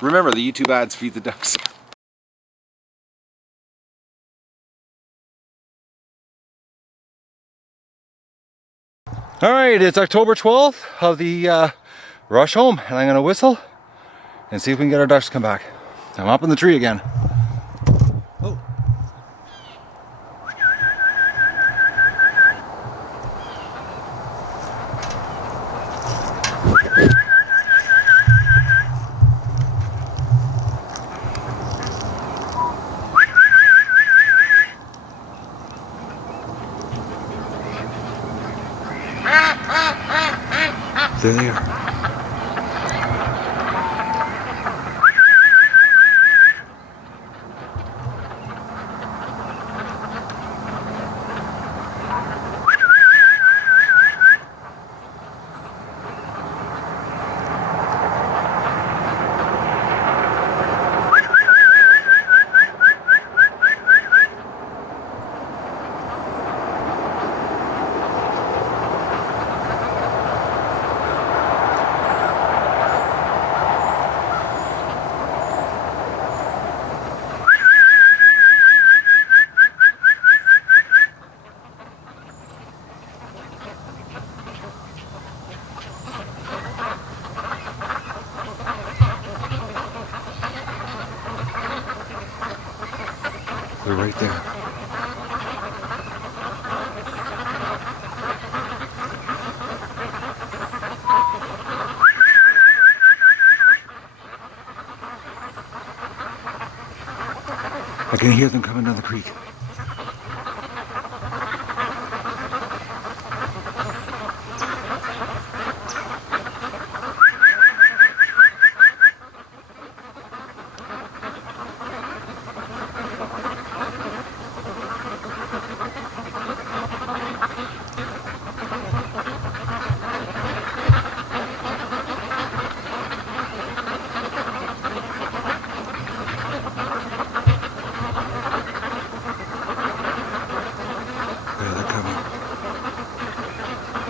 Remember, the YouTube ads feed the ducks. Alright, it's October 12th of the rush home, and I'm going to whistle and see if we can get our ducks to come back. I'm up in the tree again. Oh. There they are. They're right there. I can hear them coming down the creek.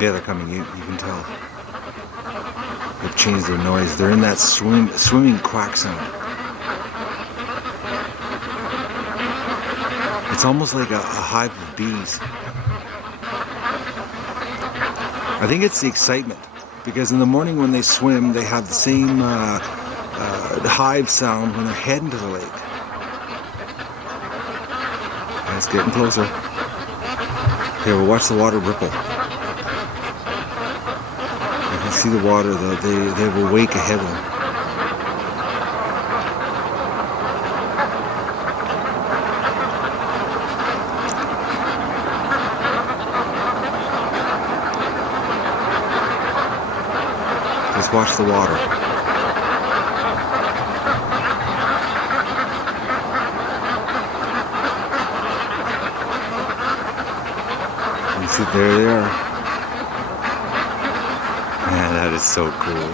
Yeah, they're coming. You can tell. They've changed their noise. They're in that swimming quack sound. It's almost like a hive of bees. I think it's the excitement, because in the morning when they swim, they have the same hive sound when they're heading to the lake. And it's getting closer. Okay, we'll watch the water ripple. I can see the water, though. They have a wake ahead of them. Just watch the water. You see, there they are. Man, that is so cool.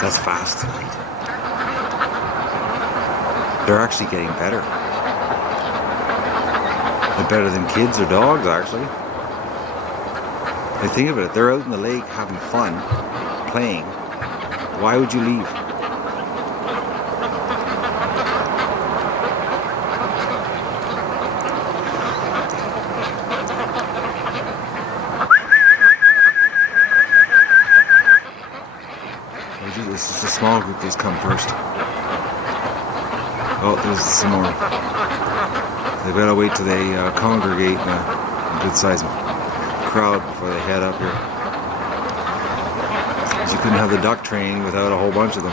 That's fast tonight. They're actually getting better. They're better than kids or dogs, actually. Think of it, they're out in the lake having fun, playing. Why would you leave? This is the small group that's come first. Oh, there's some more. They better wait till they congregate in a good sized crowd before they head up here. You couldn't have the duck training without a whole bunch of them.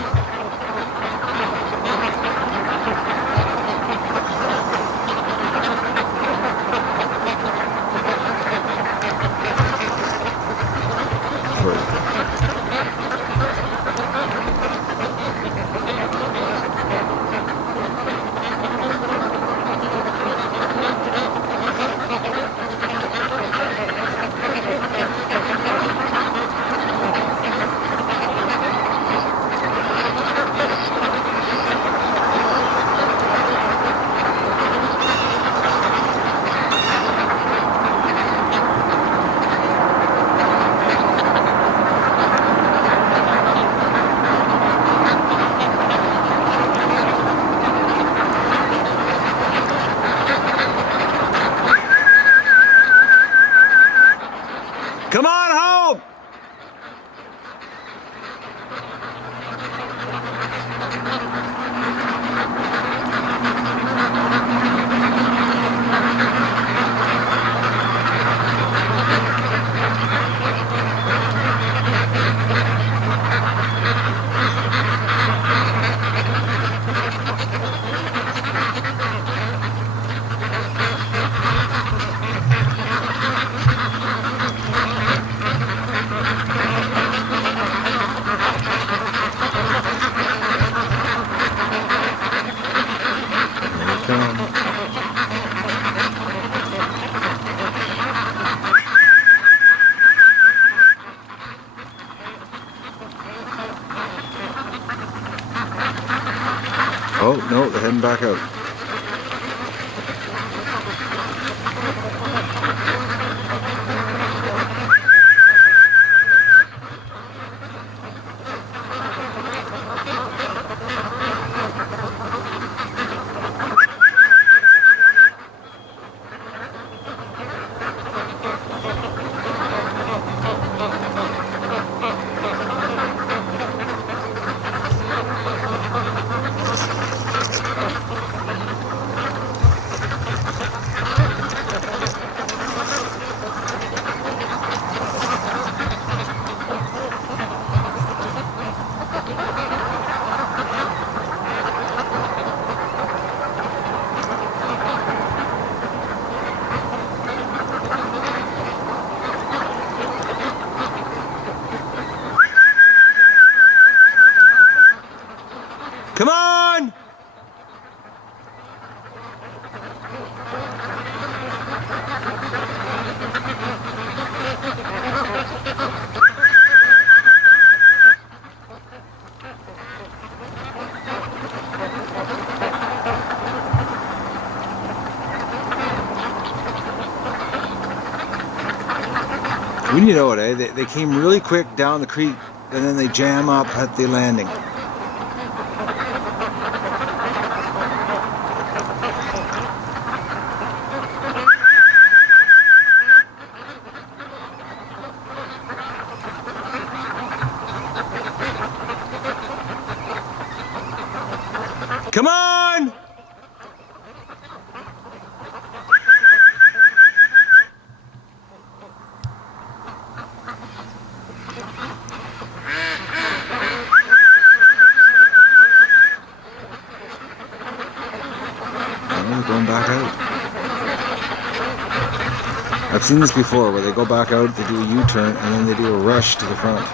Oh, no, they're heading back out. Come on! Wouldn't you know it, eh? They came really quick down the creek and then they jam up at the landing. Come on! Oh, going back out. I've seen this before where they go back out, they do a U-turn, and then they do a rush to the front.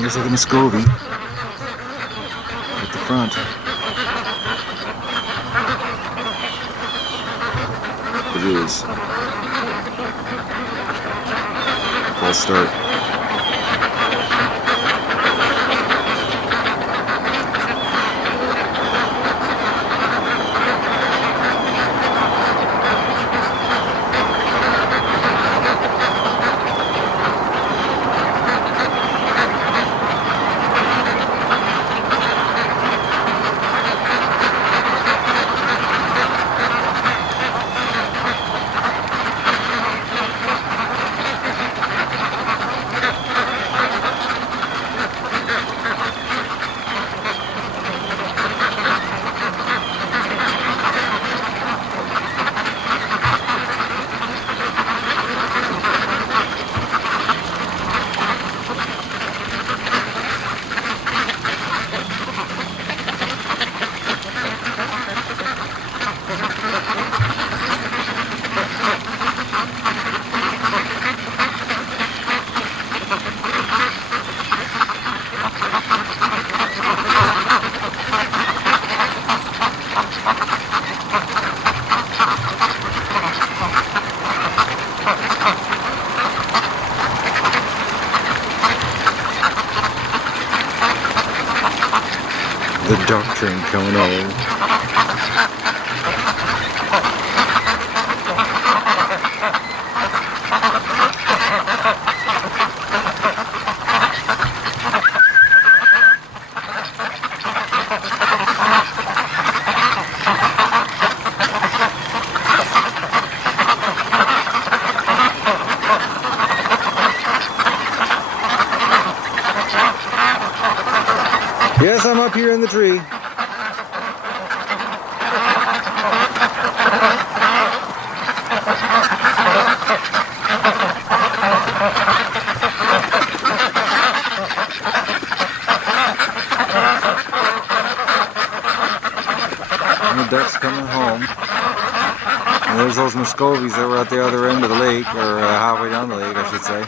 Looks like a Muscovy at the front. It is. False start. The duck train coming over. Yes, I'm up here in the tree. And the ducks coming home. And there's those Muscovies that were at the other end of the lake, or halfway down the lake, I should say.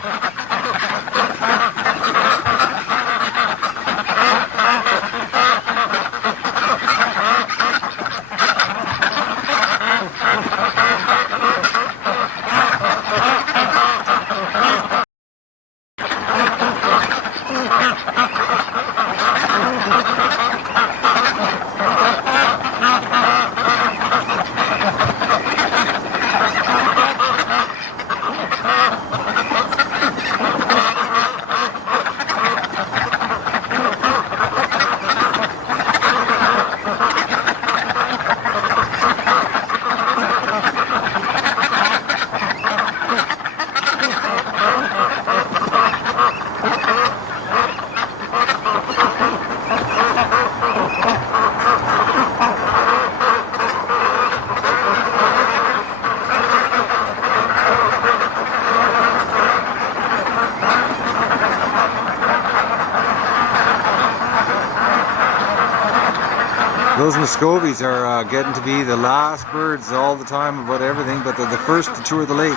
Those Muscovies are getting to be the last birds all the time about everything, but they're the first to tour the lake.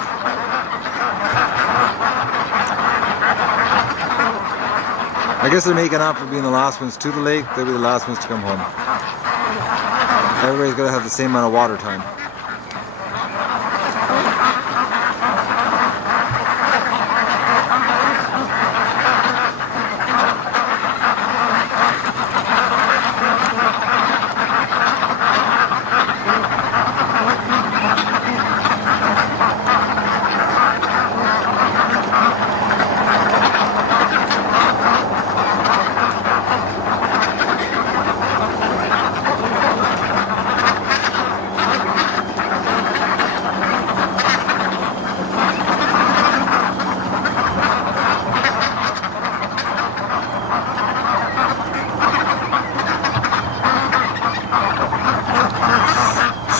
I guess they're making up for being the last ones to the lake. They'll be the last ones to come home. Everybody's got to have the same amount of water time.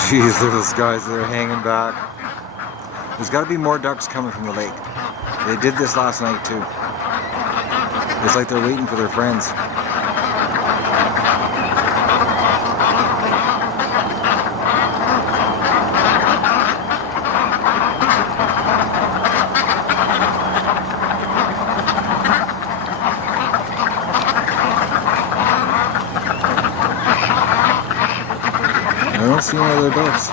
Jeez, those guys that are hanging back. There's got to be more ducks coming from the lake. They did this last night too. It's like they're waiting for their friends. I don't see any other ducks.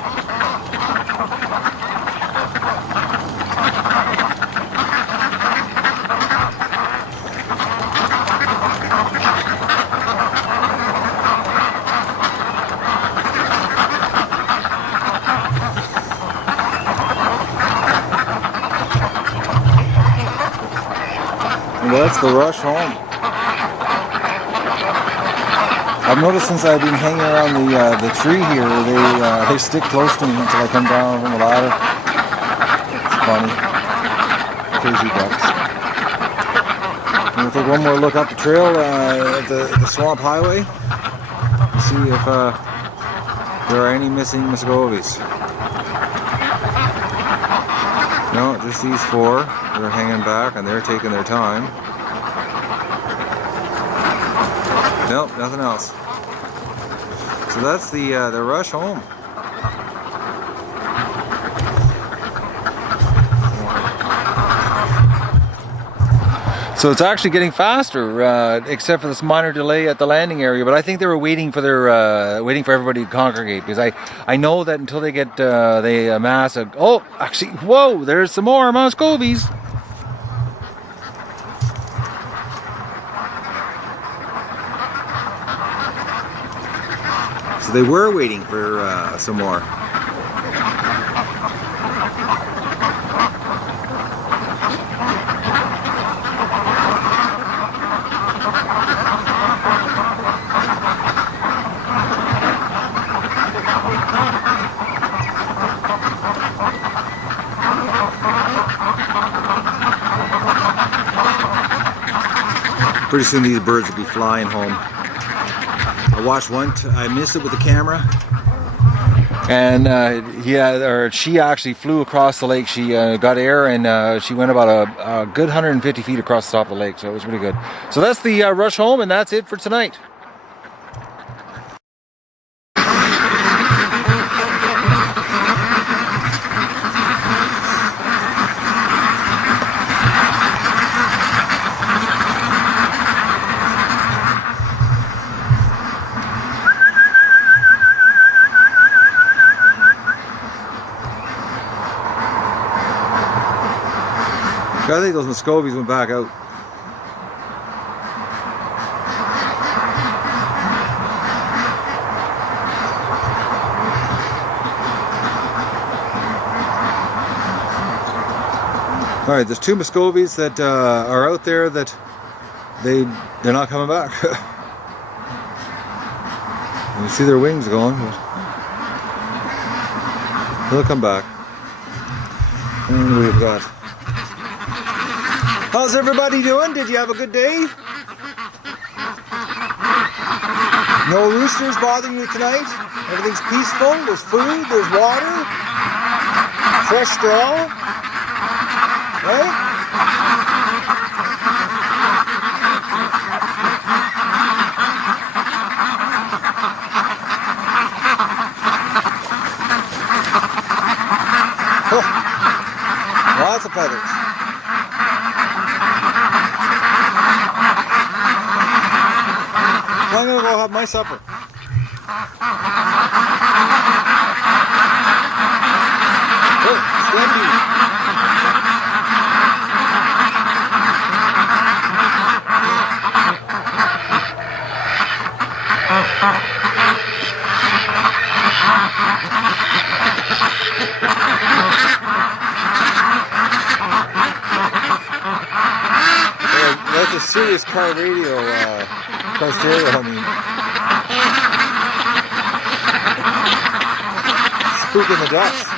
And that's the rush home. I've noticed since I've been hanging around the tree here, they stick close to me until I come down from the ladder. It's funny. Crazy ducks. And we'll take one more look up the trail at the Swamp Highway to see if there are any missing Muscovies. No, just these four. They're hanging back and they're taking their time. Nope, nothing else. So that's the rush home. So it's actually getting faster, except for this minor delay at the landing area. But I think they were waiting for their waiting for everybody to congregate, because I know that until they get they amass a actually whoa, there's some more Muscovies. they were waiting for some more. Pretty soon these birds will be flying home. I watched one, I missed it with the camera. And she actually flew across the lake. She got air and she went about a good 150 feet across the top of the lake. So it was really good. So that's the rush home, and that's it for tonight. I think those Muscovies went back out. All right, there's 2 Muscovies that are out there that they're not coming back. You see their wings going, but they'll come back. And we've got. How's everybody doing? Did you have a good day? No roosters bothering you tonight? Everything's peaceful? There's food, there's water, fresh straw, right? Oh, lots of feathers. I'm gonna go have my supper. Oh, Stanley. That's a serious car radio, car stereo, I mean. Spooking the ducks.